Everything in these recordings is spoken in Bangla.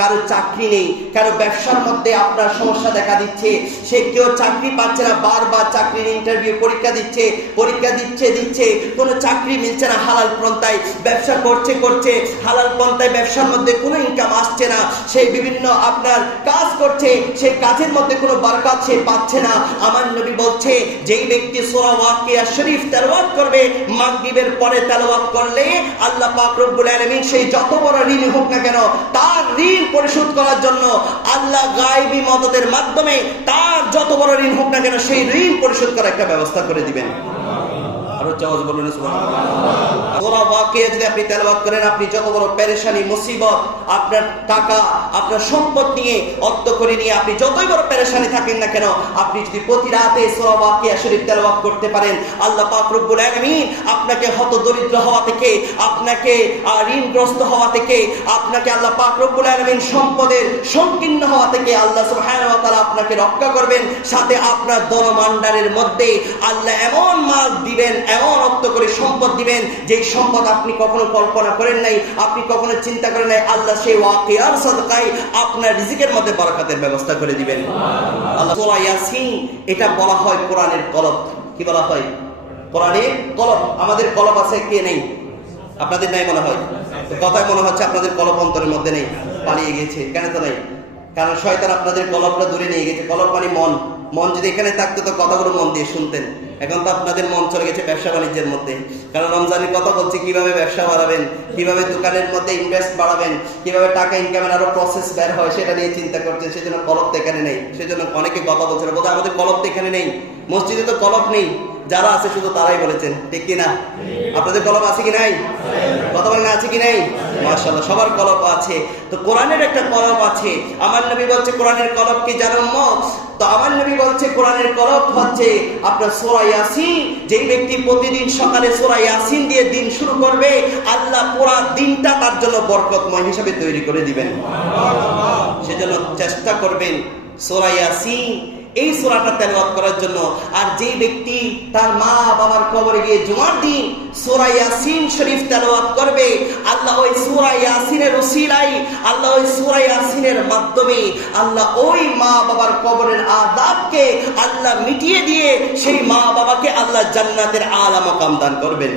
কারো চাকরি নেই, কারো ব্যবসার মধ্যে আপনার সমস্যা দেখা দিচ্ছে, সে কেউ চাকরি পাচ্ছে না, বারবার চাকরির ইন্টারভিউ পরীক্ষা দিচ্ছে কোনো চাকরি মিলছে না, হালাল পন্থায় ব্যবসা করছে হালাল পন্থায় ব্যবসার মধ্যে কোনো ইনকাম আসছে না, সে বিভিন্ন আপনার কাজ করছে, সেই কাজের মধ্যে কোনো বরকত সে পাচ্ছে না। আমার নবী বলছে যেই ব্যক্তি সূরা ওয়াকিয়া শরীফ তেলাওয়াত করবে, মাগরিবের পরে তেলাওয়াত করলে আল্লাহ পাক রব্বুল আলামিন সেই যত বড় ঋণ হোক না কেন তার ঋণ পরিশোধ করার জন্য আল্লাহ গায়বী মদদের মাধ্যমে তার যত বড় ঋণ হোক না কেন সেই ঋণ পরিশোধ করার একটা ব্যবস্থা করে দিবেন। আরো আওয়াজ বলুন সুবহানাল্লাহ। সূরা ওয়াকিয়া যদি আপনি তেলাওয়াত করেন, আপনি যত বড় পেরেশানি মুসিবত, আপনার টাকা আপনার সম্পদ নিয়ে অর্থ করে নিয়ে আপনি যতই বড় পেরেশানি থাকেন না কেন, আপনি যদি প্রতি রাতে সূরা ওয়াকিয়া শরীফ তেলাওয়াত করতে পারেন, আল্লাহ পাক রব্বুল আলামিন আপনাকে হত দরিদ্র হওয়া থেকে, আপনাকে ঋণগ্রস্ত হওয়া থেকে, আপনাকে আল্লাহ পাক রব্বুল আলামিন সম্পদের সংকীর্ণ হওয়া থেকে আল্লাহ সুবহানাহু ওয়া তাআলা আপনাকে রক্ষা করবেন। সাথে আপনার ধনভাণ্ডারের মধ্যে আল্লাহ এমন মাল দিবেন, এমন অর্থ করে সম্পদ দিবেন যেই সম্পদ আপনি কখনো কল্পনা করেন নাই, আপনি কখনো চিন্তা করেন নাই। আল্লাহ সেই ওয়াকিয়ার সাদকায় আপনার রিজিকের মধ্যে বরকতের ব্যবস্থা করে দিবেন। আল্লাহ সূরা ইয়াসিন এটা বলা হয় কোরআনের কলব। কি বলা হয়? কোরআনের কলব। আমাদের কলব আছে, কে নেই? আপনাদের নাই মনে হয়, কথায় মনে হচ্ছে আপনাদের কলব অন্তরের মধ্যে নেই, পালিয়ে গেছে। কেন তো নাই? কারণ শয়তান আপনাদের কলবটা দূরে নিয়ে গেছে। কলব মানে মন। মন যদি এখানে থাকতো তো কথাগুলো মন দিয়ে শুনতেন। এখন তো আপনাদের মন চলে গেছে ব্যবসা বাণিজ্যের মধ্যে। কারণ রমজানের কথা বলছি, কিভাবে ব্যবসা বাড়াবেন, কিভাবে দোকানের মধ্যে ইনভেস্ট বাড়াবেন, কিভাবে টাকা ইনকামের আরো প্রসেস বের হয় সেটা নিয়ে চিন্তা করছেন। সেজন্য কলব তো এখানে নেই। সেজন্য অনেকে কথা বলছেন, বলতে আমাদের কলব তো এখানে নেই, মসজিদে তো কলব নেই। যারা আছে শুধু তারাই বলেছেন, ঠিক কিনা? আপনাদের কলব আছে কি নাই? কথা বলেন, আছে কি নাই? মাশাআল্লাহ, সবার কলব আছে। তো কোরআনের একটা কলব আছে। আমার নবী বলছে কোরআনের কলব কি জানো উম্মত? তো আমার নবী বলছে কোরআনের কলব হচ্ছে আপনার সূরা ইয়াসিন। যেই ব্যক্তি প্রতিদিন সকালে সূরা ইয়াসিন দিয়ে দিন শুরু করবে, আল্লাহ পুরো দিনটা তার জন্য বরকতময় হিসেবে তৈরি করে দিবেন। সেজন্য চেষ্টা করবেন সূরা ইয়াসিন এই সূরাটা তেলাওয়াত করার জন্য। আর যেই ব্যক্তি তার মা বাবার কবরে গিয়ে জুমার দিন সূরা ইয়াসিন শরীফ তেলাওয়াত করবে, আল্লাহ ওই সূরা ইয়াসিনের উসিলায়, আল্লাহ ওই সূরা ইয়াসিনের মাধ্যমে আল্লাহ ওই মা বাবার কবরের আযাবকে আল্লাহ মিটিয়ে দিয়ে সেই মা বাবাকে আল্লাহ জান্নাতের আলা মাকাম দান করবেন।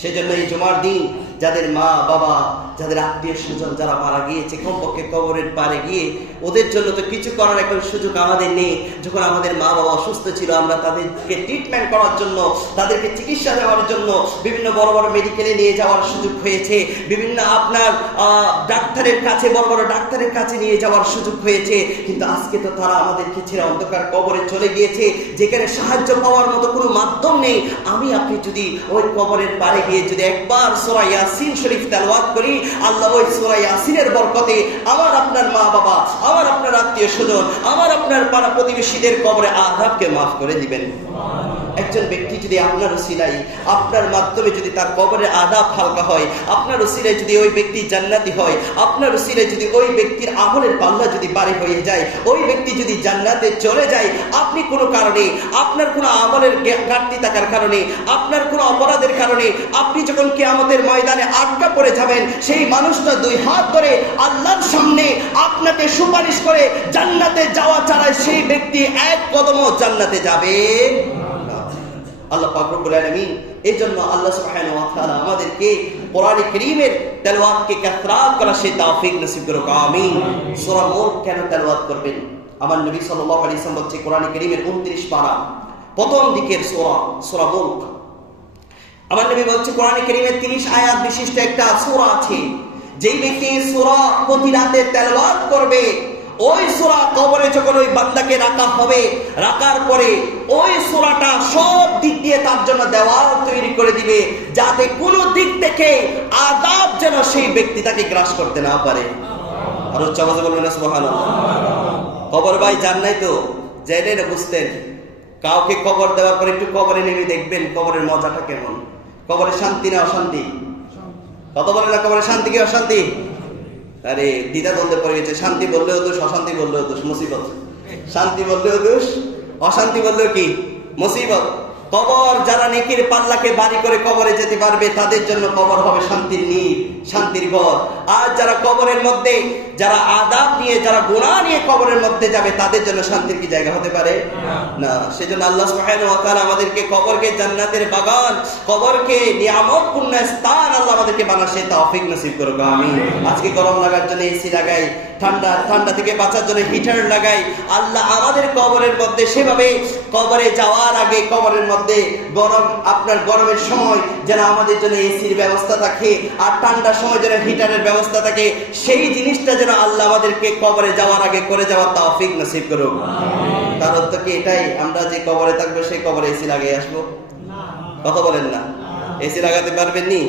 সেজন্য এই জুমার দিন যাদের মা বাবা, যাদের আত্মীয় স্বজন যারা মারা গিয়েছে, কমপক্ষে কবরের পারে গিয়ে ওদের জন্য তো কিছু করার এখন সুযোগ আমাদের নেই। যখন আমাদের মা বাবা অসুস্থ ছিল, আমরা তাদেরকে ট্রিটমেন্ট করার জন্য, তাদেরকে চিকিৎসা দেওয়ার জন্য বিভিন্ন বড় বড় মেডিকেলে নিয়ে যাওয়ার সুযোগ হয়েছে, বিভিন্ন আপনার ডাক্তারের কাছে, বড় বড় ডাক্তারের কাছে নিয়ে যাওয়ার সুযোগ হয়েছে। কিন্তু আজকে তো তারা আমাদেরকে ছেড়ে অন্ধকার কবরে চলে গিয়েছে, যেখানে সাহায্য পাওয়ার মতো কোনো মাধ্যম নেই। আমি আপনি যদি ওই কবরের পারে গিয়ে যদি একবার সূরা ইয়াসিন শরীফ তেলাওয়াত করি, আল্লাহ ওই সূরা ইয়াসিনের বরকতে আমার আপনার মা বাবা, আমার আপনার আত্মীয় স্বজন, আমার আপনার পাড়া প্রতিবেশীদের কবরে আযাবকে মাফ করে দিবেন। একজন ব্যক্তি যদি আপনার উসিলায়, আপনার মাধ্যমে যদি তার কবরের আযাব হালকা হয়, আপনার উসিলায় যদি ওই ব্যক্তি জান্নাতি হয়, আপনার উসিলায় যদি ওই ব্যক্তির আমলের পাল্লা যদি বাড়ি হয়ে যায়, ওই ব্যক্তি যদি জান্নাতে চলে যায়, আপনি কোনো কারণে, আপনার কোনো আমলের ঘাটতি থাকার কারণে, আপনার কোনো অপরাধের কারণে আপনি যখন কিয়ামতের ময়দানে আটকা পড়ে যাবেন, সেই মানুষটা দুই হাত ধরে আল্লাহর সামনে আপনাকে সুপারিশ করে জান্নাতে যাওয়া ছাড়া সেই ব্যক্তি এক কদমও জান্নাতে যাবে। আল্লাহ পাক রব্বুল আলামিন এজন্য আল্লাহ সুবহানাহু ওয়া তাআলা আমাদেরকে কোরআন কারীমের তেলাওয়াতকে কাসরাত করার সেই তৌফিক নসিব করুক, আমিন। সূরা মুলক কেন তেলাওয়াত করবেন? আমার নবী সাল্লাল্লাহু আলাইহি ওয়াসাল্লাম বলছে কোরআন কারীমের 29 পারা প্রথম দিকের সূরা মুলক। আমার নবী বলছে কোরআন কারীমের 30 আয়াত বিশিষ্ট একটা সূরা আছে, যেই ব্যক্তি সূরা প্রতি রাতে তেলাওয়াত করবে, ওই সূরা কবরে যখন ওই বান্দাকে রাখা হবে, রাখার পরে ওই সূরাটা সব দিক দিয়ে তার জন্য দেওয়াল তৈরি করে দিবে, যাতে কোনো দিক থেকে আযাব যেন সেই ব্যক্তি তাকে গ্রাস করতে না পারে। আর উচ্চাবাসে বলবেন না সুবহানাল্লাহ। কবর ভাই জান নাই তো, জেনে না বুঝতেন। কাউকে কবর দেওয়ার পরে একটু কবরে নেমে দেখবেন কবরের মজাটা কেমন। কবরে শান্তি না অশান্তি? কত বলে না কবরে শান্তি কি অশান্তি? আরে দ্বিধা দ্বন্দ্বে পড়ে গেছে। শান্তি বললেও দোষ, অশান্তি বললেও দোষ, মুসিবত। শান্তি বললেও দোষ, অশান্তি বললেও কি মুসিবত। কবর যারা নেকির পাল্লাকে ভারী করে কবরে যেতে পারবে, তাদের জন্য কবর হবে শান্তির নীড়, শান্তির ঘর। আর যারা কবরের মধ্যে, যারা আযাব নিয়ে, যারা গুনাহ নিয়ে কবরের মধ্যে যাবে, তাদের জন্য শান্তির কি জায়গা হতে পারে? না। সেজন্য আল্লাহ সুবহানাহু ওয়া তাআলা আমাদেরকে কবরকে জান্নাতের বাগান, কবরকে নিয়ামতপূর্ণ স্থান আল্লাহ আমাদেরকে বানার সেই তৌফিক নসিব করুক, আমিন। আজকে গরম লাগার জন্য এসি লাগাই, ঠান্ডা থেকে বাঁচার জন্য হিটার লাগাই। আল্লাহ আমাদের কবরের মধ্যে সেভাবে কবরে যাওয়ার আগে কবরের মধ্যে গরমের সময় যেন আমাদের জন্য এসির ব্যবস্থা থাকে, আর ঠান্ডার সময় যেন হিটারের ব্যবস্থা থাকে, সেই জিনিসটা যেন আল্লাহ আমাদেরকে কবরে যাওয়ার আগে করে যাওয়ার তৌফিক নসিব করুক। তার অর্থ কি এটাই আমরা যে কবরে থাকবো সেই কবরে এসি লাগিয়ে আসবো? কথা বলেন না। এসি লাগাতে পারবেন নি?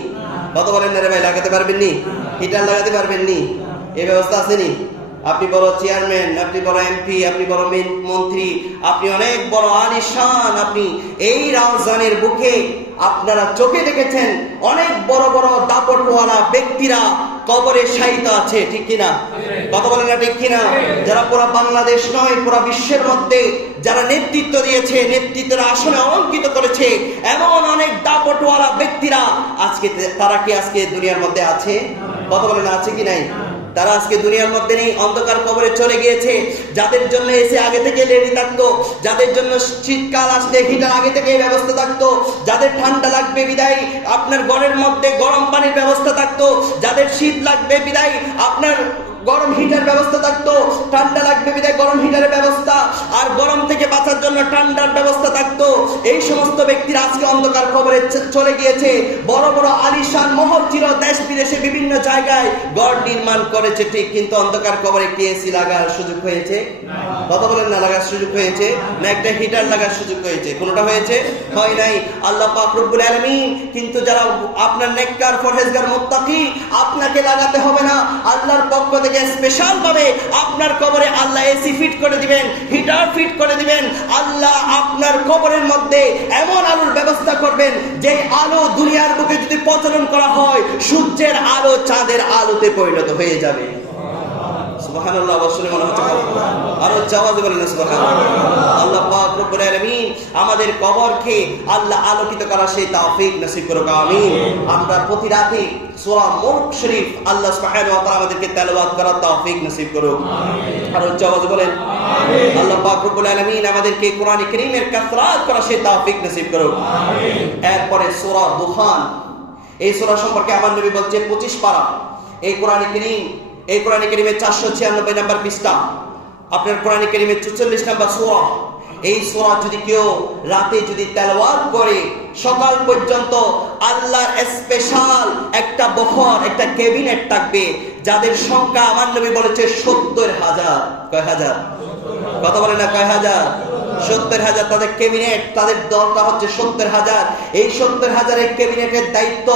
কথা বলেন না রে ভাই, লাগাতে পারবেন নি? হিটার লাগাতে পারবেন নি? এই ব্যবস্থা আসেনি? আপনি বড় চেয়ারম্যান, আপনি বড় এমপি, আপনি বড় মন্ত্রী, আপনি অনেক বড় আলিশান, আপনি এই রাউজানের বুকে আপনারা চোখে দেখেছেন অনেক বড় বড় দাপটওয়ালা ব্যক্তিরা কবরে শায়িত আছে, ঠিক কিনা? কথা বলেন না, ঠিক কিনা? যারা পুরো বাংলাদেশ নয়, পুরো বিশ্বের মধ্যে যারা নেতৃত্ব দিয়েছে, নেতৃত্বের আসনে অলঙ্কিত করেছে, এমন অনেক দাপটওয়ালা ব্যক্তিরা আজকে, তারা কি আজকে দুনিয়ার মধ্যে আছে? কথা বলেন, আছে কি নাই? তারা আজকে দুনিয়ার মধ্যে নেই, অন্ধকার কবরে চলে গিয়েছে। যাদের জন্য এসে আগে থেকে রেডি থাকতো, যাদের জন্য শীতকাল আসলে হিটার আগে থেকে ব্যবস্থা থাকতো, যাদের ঠান্ডা লাগবে বিদায় আপনার ঘরের মধ্যে গরম পানির ব্যবস্থা থাকতো, যাদের শীত লাগবে বিদায় আপনার গরম হিটার ব্যবস্থা থাকতো, ঠান্ডা লাগবে বিদায় গরম হিটারের ব্যবস্থা, আর গরম থেকে বাঁচার জন্য ঠান্ডার ব্যবস্থা থাকতো। এই সমস্ত ব্যক্তিরা আজকে অন্ধকার কবরে চলে গিয়েছে। বড় বড় আলিশান মহল ছিল, দেশ বিদেশে বিভিন্ন জায়গায় ঘর নির্মাণ করেছে, ঠিক, কিন্তু অন্ধকার কবরে একটি এসি লাগার সুযোগ হয়েছে? কথা বলেন না, লাগার সুযোগ হয়েছে না একটা হিটার লাগার সুযোগ হয়েছে? কোনটা হয়েছে? হয় নাই। আল্লাহ পাক রব্বুল আলামিন কিন্তু যারা আপনার নেককার পরহেজগার মুত্তাকি, আপনাকে লাগাতে হবে না, আল্লাহর পক্ষ থেকে স্পেশাল ভাবে আপনার কবরে আল্লাহ এসি ফিট করে দিবেন, হিটার ফিট করে দিবেন। আল্লাহ আপনার কবরের মধ্যে এমন আলোর ব্যবস্থা করবেন যে আলো দুনিয়ার বুকে যদি প্রচলন করা হয়, সূর্যের আলো চাঁদের আলোতে পরিণত হয়ে যাবে। সুবহানাল্লাহ। অবশ্যই মনে হচ্ছে আরো জাওয়াজ বলেন সুবহানাল্লাহ। আল্লাহ পাক রব্বুল আলামিন আমাদের কবরকে আল্লাহ আলোকিত করার সেই তৌফিক নসিব করুক, আমিন। আমরা প্রতি রাতে সূরা মুলক শরীফ আল্লাহ সুবহানাহু ওয়া তাআলা আমাদেরকে তেলাওয়াত করার তৌফিক নসিব করুক, আরো জাওয়াজ বলেন আমিন। আল্লাহ পাক রব্বুল আলামিন আমাদেরকে কোরআন কারীমের কাসরাত করার সেই তৌফিক নসিব করুক, আমিন। এরপরে সূরা দুখান, এই সূরা সম্পর্কে আমার নবী বলছে 25 পারা। এই কোরআন কারীমের 496 নম্বর পৃষ্ঠা, আপনার কোরআন কারীমের 44 নম্বর সূরা। এই সূরা যদি কেউ রাতে যদি তেলাওয়াত করে, সকাল পর্যন্ত আল্লাহর স্পেশাল একটা বহর, একটা ক্যাবিনেট থাকবে, যাদের সংখ্যা আমার নবী বলেছে 70,000। কয় হাজার? কথা বলে না, কয় হাজার? 70,000। তাদের ক্যাবিনেট, তাদের দলটা হচ্ছে 70,000। এই 70,000 ক্যাবিনেটের দায়িত্ব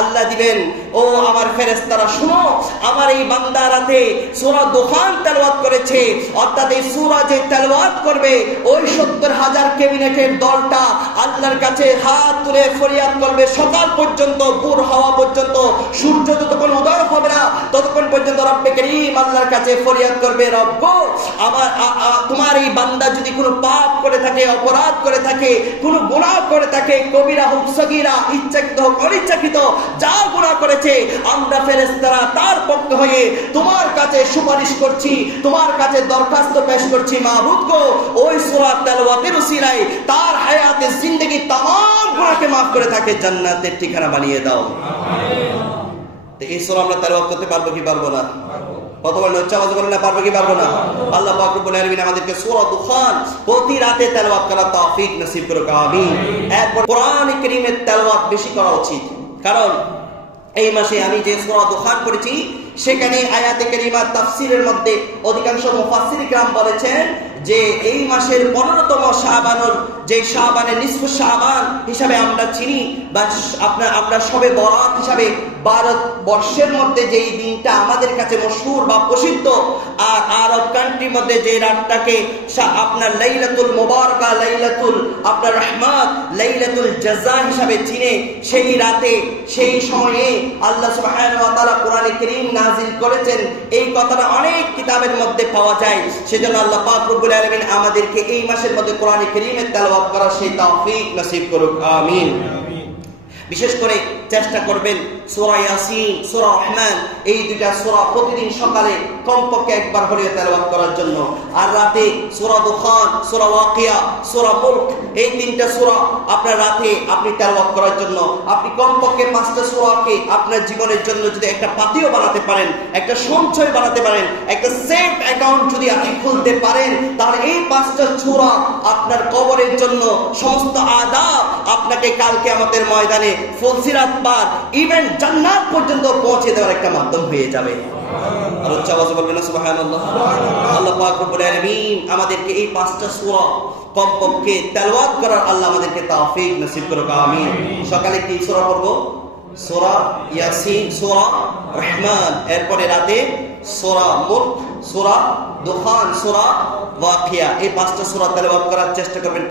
আল্লাহ দিবেন। ও আমার ফেরেশতারা শুনো, আমার এই বান্দা রাতে সূরা দুখান তেলাওয়াত করেছে, অর্থাৎ এই সূরা যে তেলাওয়াত করবে, ওই 70,000 ক্যাবিনেটের দলটা আল্লাহর কাছে হাত তুলে ফরিয়াদ করবে সকাল পর্যন্ত, ভোর হওয়া পর্যন্ত, সূর্য যতক্ষণ উদয় হবে না ততক্ষণ পর্যন্ত রব্বে করিম আল্লাহর কাছে ফরিয়াদ করবে, রব্ব আমার তোমার এই বান্দা যদি কোনো পাপ করে থাকে, অপরাধ করে থাকে, কোনো গুনাহ করে থাকে, কবিরা হোক সগীরা, ইচ্ছাকৃত হোক অনিচ্ছাকৃত, যা গুনাহ করেছে, আমরা ফেরেশতারা তার পক্ষ হয়ে তোমার কাছে সুপারিশ করছি, তোমার কাছে দরখাস্ত পেশ করছি, মাবুদ গো, ওই সূরা তেলাওয়াতের উসিলায় তার হায়াতে জিন্দেগি तमाम গুনাহকে maaf করে তাকে জান্নাতের ঠিকানা বানিয়ে দাও, আমিন। তো এই সূরা আমরা তেলাওয়াত করতে পারবো কি পারবো না? কত বলেন, উচ্চ আওয়াজে বলেন না, পারবো কি পারবো না? আল্লাহ পাক রব্বুল আলামিন আমাদেরকে সূরা দুখান প্রতি রাতে তেলাওয়াত করার তৌফিক নসিব করুক, আমিন। এরপর কোরআন কারীমের তেলাওয়াত বেশি করা উচিত, কারণ এই মাসে আমি যে সূরা দুখান পড়েছি সেখানে আয়াতে কারিমার তাফসীরের মধ্যে অধিকাংশ মুফাসসির کرام বলেছেন যে এই মাসের 15তম শাবানুল, যে শাবানের নিসফ শাবান হিসাবে আমরা চিনি, বা আমরা সবে বরাত হিসাবে ভারতবর্ষের মধ্যে যেই দিনটা আমাদের কাছে মশহুর বা প্রসিদ্ধ, আর আরব কান্ট্রির মধ্যে যে রাতটাকে আপনার লাইলাতুল মুবারাকা, লাইলাতুল আপনার রহমত, লাইলাতুল জাযা হিসাবে চিনে, সেই রাতে সেই সময়ে আল্লাহ সুবহানাহু ওয়া তাআলা কোরআনে কারীম নাযিল করেছেন। এই কথাটা অনেক কিতাবের মধ্যে পাওয়া যায়। সেজন্য আল্লাহ পাক রব্বুল আলামিন আমাদেরকে এই মাসের মধ্যে কোরআনে কারীমের তেলাওয়াত করার সেই তৌফিক নসিব করুক, আমিন। বিশেষ করে চেষ্টা করবেন সূরা ইয়াসিন, সূরা রহমান, এই দুইটা সূরা প্রতিদিন সকালে কমপক্ষে একবার হলেও তেলাওয়াত করার জন্য, আর রাতে সূরা দুখান, সূরা ওয়াকিয়া, সূরা মুলক, এই তিনটা সূরা আপনার রাতে আপনি তেলাওয়াত করার জন্য আপনি কমপক্ষে 5টা সূরাকে আপনার জীবনের জন্য যদি একটা পাথেয় বানাতে পারেন, একটা সঞ্চয় বানাতে পারেন, একটা সেফ অ্যাকাউন্ট যদি আপনি খুলতে পারেন, তাহলে এই 5টা সূরা আপনার কবরের জন্য সমস্ত আযাব আপনাকে কালকে আমাদের ময়দানে ফজিলাত পার ইভেন জান্নাত পর্যন্ত পৌঁছে দেওয়ার একটা মাধ্যম হয়ে যাবে। আর উচ্চ আওয়াজে বলবেন না সুবহানাল্লাহ। আল্লাহ পাক রব্বুল আলামিন আমাদেরকে এই 5টা সূরা কমপক্ষে তেলাওয়াত করার আল্লাহ আমাদেরকে তৌফিক নসিব করুক, আমিন। সকালে কি সূরা পড়ব? সূরা ইয়াসিন, সূরা রহমান, এরপরে রাতে সূরা মুলক, সূরা দুখান, সূরা ওয়াকিয়া, এই 5টা সূরা তেলাওয়াত করার চেষ্টা করবেন।